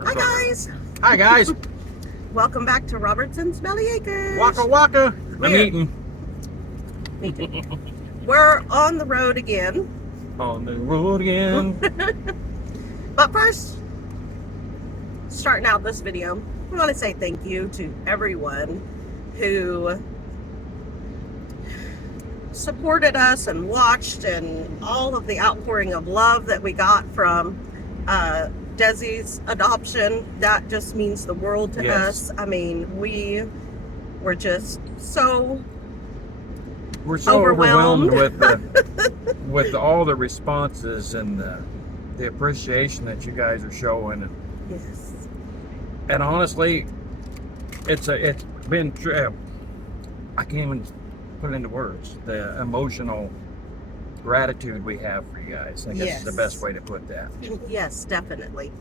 Hi guys. Hi guys. Welcome back to Robertson's Belly Acres. Waka waka. I'm eating. We're on the road again. On the road again. But first, starting out this video, I want to say thank you to everyone who supported us and watched, and all of the outpouring of love that we got from Desi's adoption. That just means the world to us. I mean, we were just so overwhelmed with all the responses and the appreciation that you guys are showing. Yes. And honestly, it's been I can't even put it into words. The emotional gratitude we have for you guys. I guess is the best way to put that. Yes, definitely.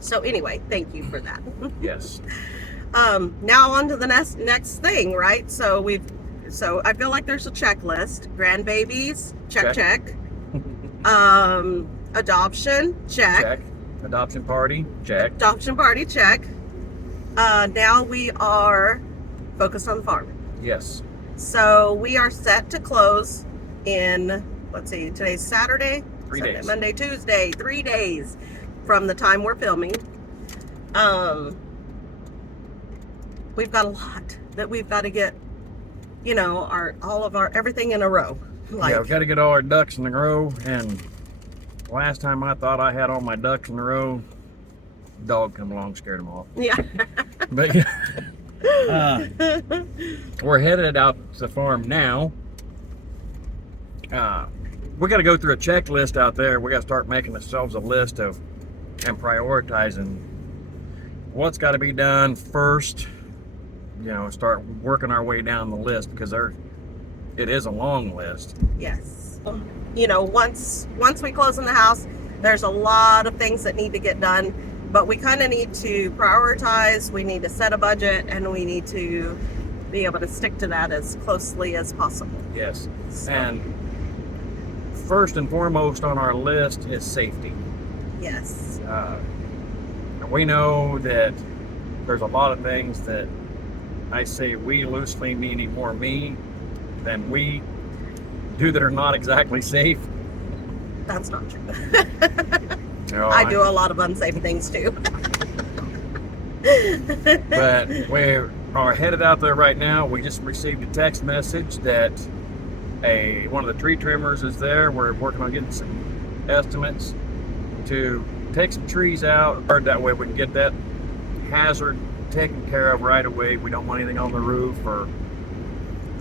So anyway, thank you for that. Yes. Now on to the next thing, right? So I feel like there's a checklist. Grandbabies, check. Adoption, check. Adoption party, check. Adoption party, check. Now we are focused on the farm. Yes. So we are set to close in, let's see, today's Saturday, 3 days. Monday, Tuesday, 3 days from the time we're filming. We've got a lot that we've got to get, all of our everything in a row. Yeah, we've got to get all our ducks in a row. And last time I thought I had all my ducks in a row, dog come along, scared them off. Yeah. But we're headed out to the farm now. We got to go through a checklist out there. We got to start making ourselves a list and prioritizing what's got to be done first. Start working our way down the list, because it is a long list. Yes. Once we close in the house, there's a lot of things that need to get done, but we kind of need to prioritize. We need to set a budget, and we need to be able to stick to that as closely as possible. Yes. So. And first and foremost on our list is safety. Yes. We know that there's a lot of things that I say we loosely, meaning more me than we do, that are not exactly safe. That's not true. I do a lot of unsafe things too. But we are headed out there right now. We just received a text message that one of the tree trimmers is there. We're working on getting some estimates to take some trees out. That way we can get that hazard taken care of right away. We don't want anything on the roof or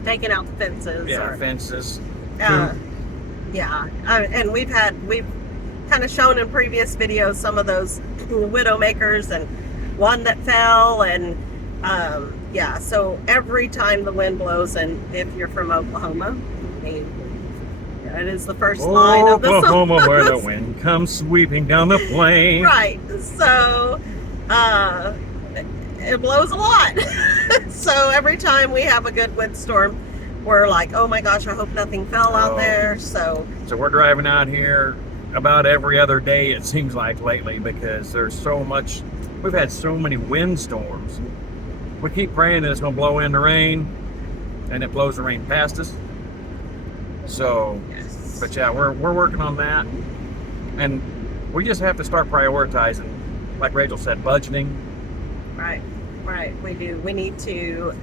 taking out the fences. Yeah, fences. And we've kind of shown in previous videos some of those widow makers, and one that fell, and so every time the wind blows, and if you're from Oklahoma, it is the first line of the song. Oklahoma, where the wind comes sweeping down the plain. Right. So it blows a lot. So every time we have a good windstorm, we're like, oh my gosh, I hope nothing fell out there. So we're driving out here about every other day, it seems like, lately, because there's so much. We've had so many windstorms. We keep praying that it's going to blow in the rain, and it blows the rain past us. So, yes. But yeah, we're working on that, and we just have to start prioritizing, like Rachel said, budgeting. Right, we do. We need to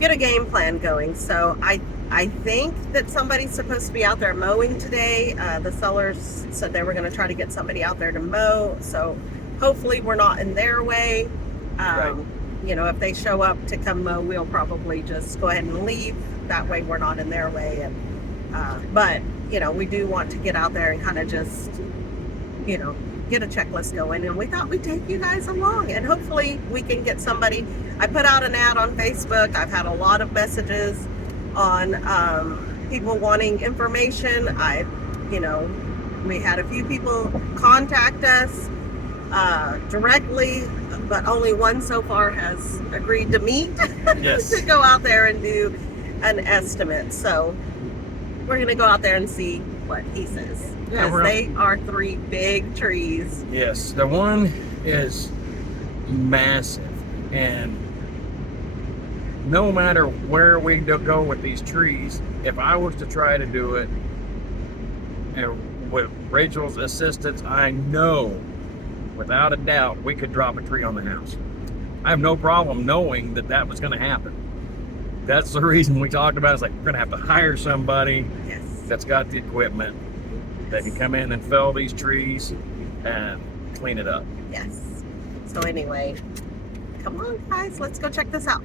get a game plan going. So I think that somebody's supposed to be out there mowing today. The sellers said they were going to try to get somebody out there to mow. So hopefully we're not in their way. Right. If they show up to come mow, we'll probably just go ahead and leave. That way we're not in their way. And but we do want to get out there and kind of just get a checklist going, and we thought we'd take you guys along, and hopefully we can get somebody. I put out an ad on Facebook. I've had a lot of messages on people wanting information. We had a few people contact us directly, but only one so far has agreed to meet. Yes. To go out there and do an estimate. So we're going to go out there and see what he says. Yeah, Because they are 3 big trees. Yes, the one is massive, and no matter where we go with these trees, if I was to try to do it, and with Rachel's assistance, I know without a doubt we could drop a tree on the house. I have no problem knowing that that was going to happen. That's the reason we talked about it. It's like we're going to have to hire somebody Yes. that's got the equipment that can come in and fell these trees and clean it up. Yes. So anyway, come on guys, let's go check this out.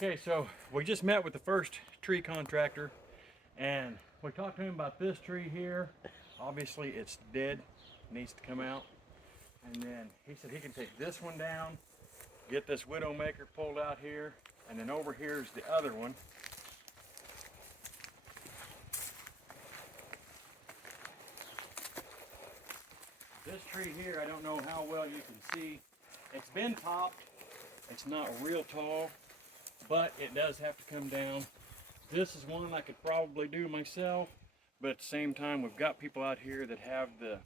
Okay, so we just met with the first tree contractor, and we talked to him about this tree here. Obviously it's dead, needs to come out. And then he said he can take this one down, get this widowmaker pulled out here, and then over here is the other one. This tree here, I don't know how well you can see. It's been topped. It's not real tall, but it does have to come down. This is one I could probably do myself, but at the same time, we've got people out here that have the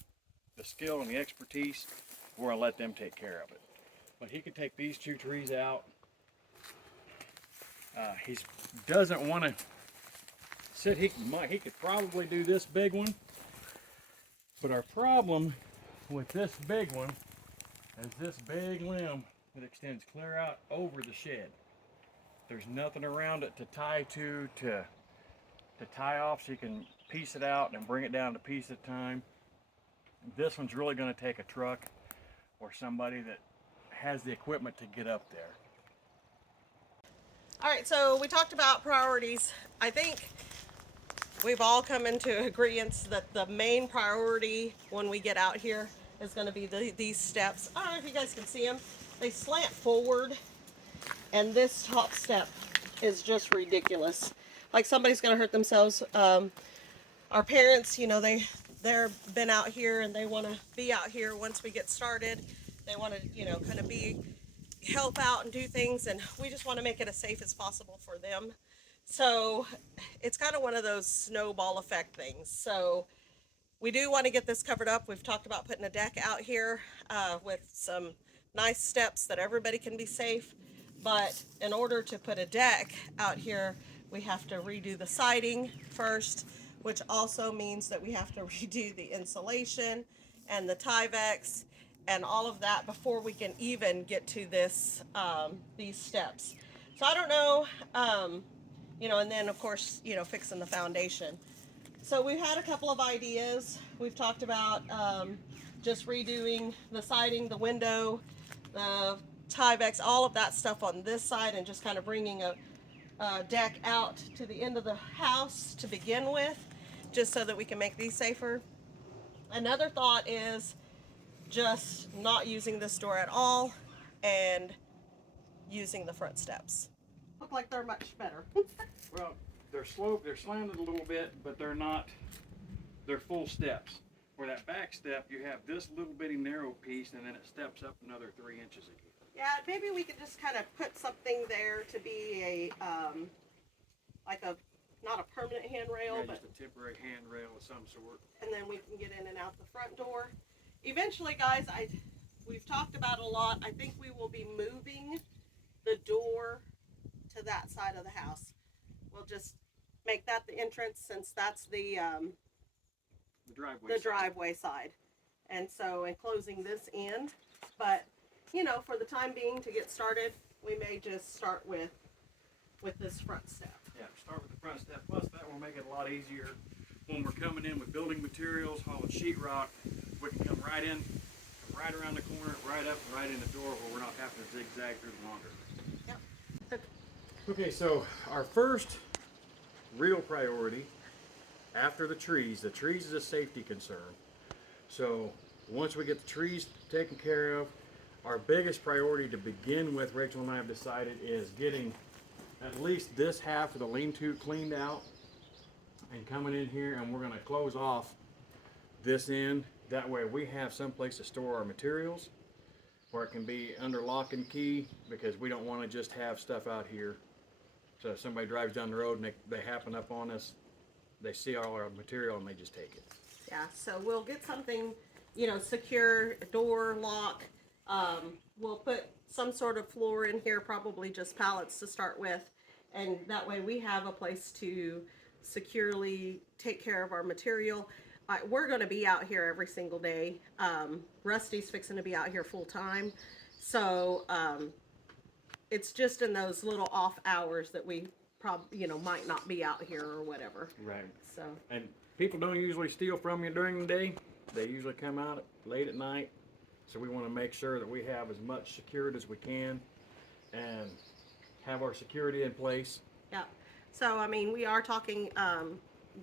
skill and the expertise. We're gonna let them take care of it. But he could take these 2 trees out. He doesn't want to sit. He could probably do this big one, but our problem with this big one is this big limb that extends clear out over the shed. There's nothing around it to tie to tie off, so you can piece it out and bring it down a piece at a time. This one's really going to take a truck or somebody that has the equipment to get up there. All right, so we talked about priorities. I think we've all come into agreement that the main priority when we get out here is going to be these steps. I don't know if you guys can see them. They slant forward, and this top step is just ridiculous. Like somebody's going to hurt themselves. Our parents, you know, they're been out here and they want to be out here once we get started. They want to, you know, kind of help out and do things, and we just want to make it as safe as possible for them. So it's kind of one of those snowball effect things. So we do want to get this covered up. We've talked about putting a deck out here with some nice steps that everybody can be safe. But in order to put a deck out here, we have to redo the siding first, which also means that we have to redo the insulation and the Tyvek and all of that before we can even get to this these steps. So I don't know, you know, and then of course, you know, fixing the foundation. So we've had a couple of ideas. We've talked about just redoing the siding, the window, the Tyvek, all of that stuff on this side, and just kind of bringing a deck out to the end of the house to begin with, just so that we can make these safer. Another thought is just not using this door at all and using the front steps. Look like they're much better. Well, they're sloped, they're slanted a little bit, but they're full steps. For that back step, you have this little bitty narrow piece, and then it steps up another 3 inches again. Yeah, maybe we could just kind of put something there to be a, like a, not a permanent handrail, Yeah, but just a temporary handrail of some sort. and then we can get in and out the front door. Eventually, guys, we've talked about it a lot. I think we will be moving the door to that side of the house. We'll just make that the entrance, since that's the driveway side. And so enclosing this end, but you know, for the time being, to get started, we may just start with this front step. Yeah, start with the front step. Plus, that will make it a lot easier when we're coming in with building materials, hauling sheetrock. We can come right in, come right around the corner, right up, and right in the door, where we're not having to zigzag through the laundry. Yep. Okay, so our first real priority after the trees is a safety concern. So once we get the trees taken care of, our biggest priority to begin with, Rachel and I have decided, is getting at least this half of the lean-to cleaned out and coming in here, and we're going to close off this end. That way we have some place to store our materials where it can be under lock and key, because we don't want to just have stuff out here. So if somebody drives down the road and they happen up on us, they see all our material and they just take it. Yeah, so we'll get something, you know, secure, door, lock. We'll put some sort of floor in here, probably just pallets to start with. And that way we have a place to securely take care of our material. We're going to be out here every single day. Rusty's fixing to be out here full time. So it's just in those little off hours that we probably, you know, might not be out here or whatever. Right. So. And people don't usually steal from you during the day. They usually come out late at night. So we want to make sure that we have as much secured as we can and have our security in place. Yeah. So, I mean, we are talking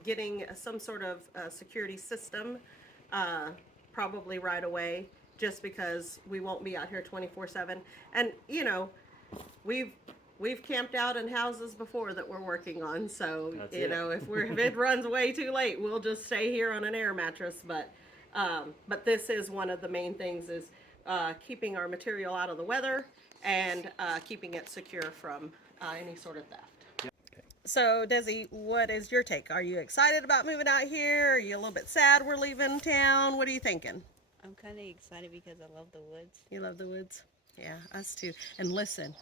getting some sort of security system probably right away, just because we won't be out here 24/7. And, you know, we've camped out in houses before that we're working on. So, you know, if it runs way too late, we'll just stay here on an air mattress. But this is one of the main things, is keeping our material out of the weather and keeping it secure from any sort of theft. Yep. Okay. So, Desi, what is your take? Are you excited about moving out here? Are you a little bit sad we're leaving town? What are you thinking? I'm kind of excited because I love the woods. You love the woods? Yeah, us too. And listen,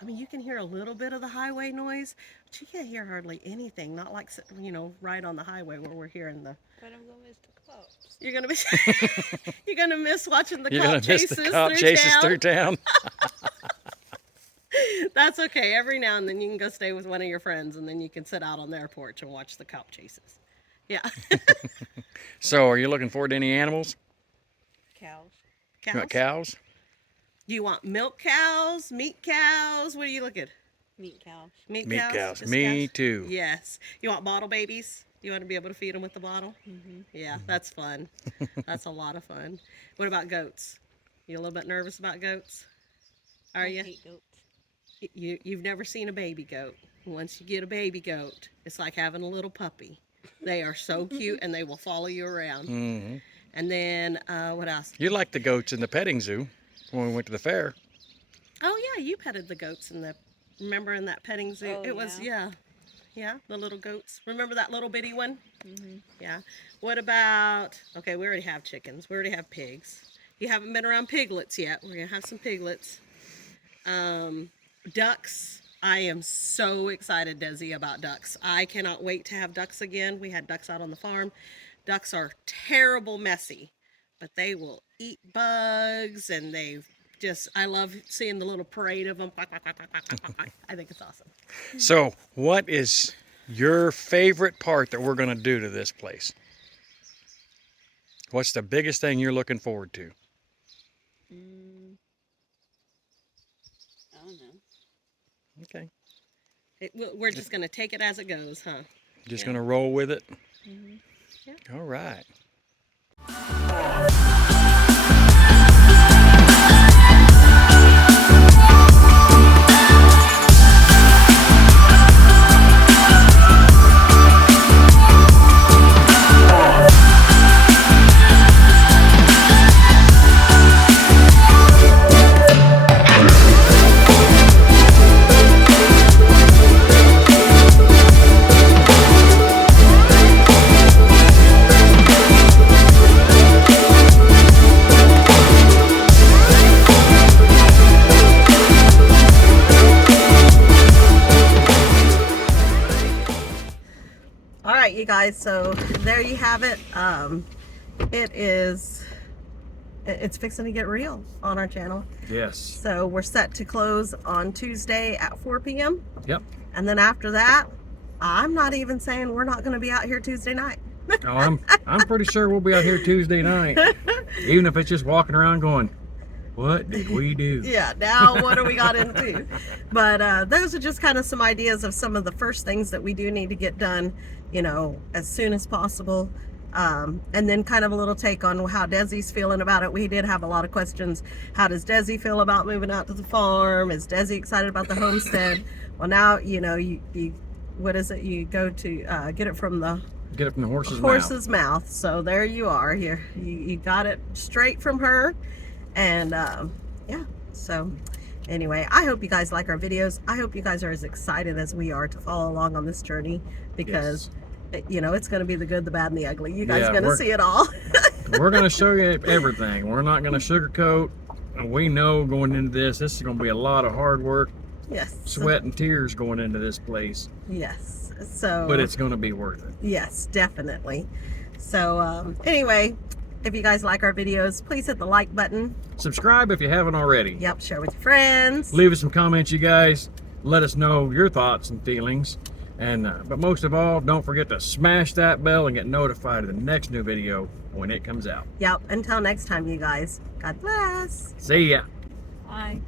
I mean, you can hear a little bit of the highway noise, but you can't hear hardly anything. Not like, you know, right on the highway where we're hearing the... But I'm going to miss the cops. You're going to miss... You're going to miss watching the cop chases through town. That's okay. Every now and then you can go stay with one of your friends, and then you can sit out on their porch and watch the cop chases. Yeah. So, are you looking forward to any animals? Cows. Cows? You want cows? Do you want milk cows, meat cows? What are you looking? Meat cows. Meat Meat cows? cows. Just Me cows? too. Yes. You want bottle babies? You want to be able to feed them with the bottle? Mm-hmm. Yeah, that's fun. That's a lot of fun. What about goats? You a little bit nervous about goats? Are you? I hate goats. You've never seen a baby goat. Once you get a baby goat, it's like having a little puppy. They are so cute, and they will follow you around. Mm-hmm. And then, what else? You like the goats in the petting zoo when we went to the fair. Oh, yeah, you petted the goats remember in that petting zoo? Oh, It was, yeah, the little goats. Remember that little bitty one? Mm-hmm. Yeah. What about, okay, we already have chickens. We already have pigs. You haven't been around piglets yet. We're going to have some piglets. Ducks. I am so excited, Desi, about ducks. I cannot wait to have ducks again. We had ducks out on the farm. Ducks are terrible messy, but they will eat bugs, and I love seeing the little parade of them. I think it's awesome. So, what is your favorite part that we're going to do to this place? What's the biggest thing you're looking forward to? I don't know. Okay. We're just going to take it as it goes, huh? Just going to roll with it? Mm-hmm. Yeah. All right. right, you guys. So there you have it. It's fixing to get real on our channel. Yes. So we're set to close on Tuesday at 4 p.m. Yep. And then after that, I'm not even saying we're not going to be out here Tuesday night. Oh, I'm pretty sure we'll be out here Tuesday night, even if it's just walking around going, what did we do? Yeah, now what do we got into? But those are just kind of some ideas of some of the first things that we do need to get done, you know, as soon as possible. And then kind of a little take on how Desi's feeling about it. We did have a lot of questions. How does Desi feel about moving out to the farm? Is Desi excited about the homestead? Well, now, you know, you what is it? You go to get it from the horse's mouth. So there you are. You got it straight from her. And yeah, so anyway, I hope you guys like our videos. I hope you guys are as excited as we are to follow along on this journey, because you know, it's going to be the good, the bad, and the ugly. You guys are going to see it all. We're going to show you everything. We're not going to sugarcoat. We know going into this is going to be a lot of hard work. Yes. Sweat and tears going into this place. Yes. So. But it's going to be worth it. Yes, definitely. So anyway, if you guys like our videos, please hit the like button. Subscribe if you haven't already. Yep. Share with your friends. Leave us some comments, you guys. Let us know your thoughts and feelings. And but most of all, don't forget to smash that bell and get notified of the next new video when it comes out. Yep. Until next time, you guys. God bless. See ya. Bye.